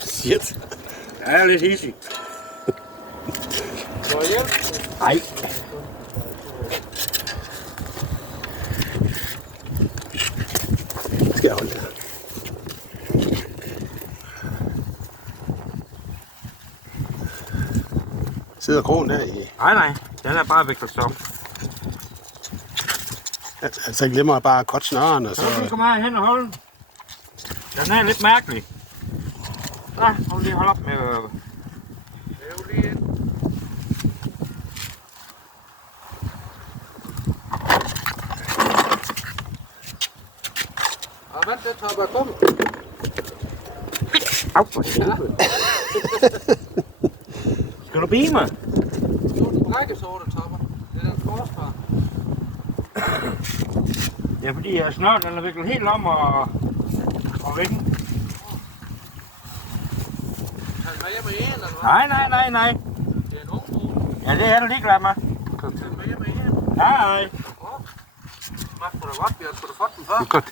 Shit. Ja, jeg er lidt hissig. Går hjem? Nej. Skal jeg holde det her? Sidder krogen der i... Nej, den er bare viklet om. Altså glemmer jeg bare at cutte snøren, og så... Så du kommer herhen og holde den. Den er lidt mærkelig. Så, nu lige holde op med... Hæv lige ind. Og vent, det tager bare kom. Au, for helvede. Skal du bide mig? Skal du brække så over det topper? Det er den forsvar. Ja, fordi snøren den er viklet helt om og ringe. Kan den være hjemme igen, eller hvad? Nej. Det er en ung brug. Ja, det er du ligeglad med. Kan den være hjemme igen? Nej. Magter du godt, Bjørn? Skulle du fået den før? Det er godt,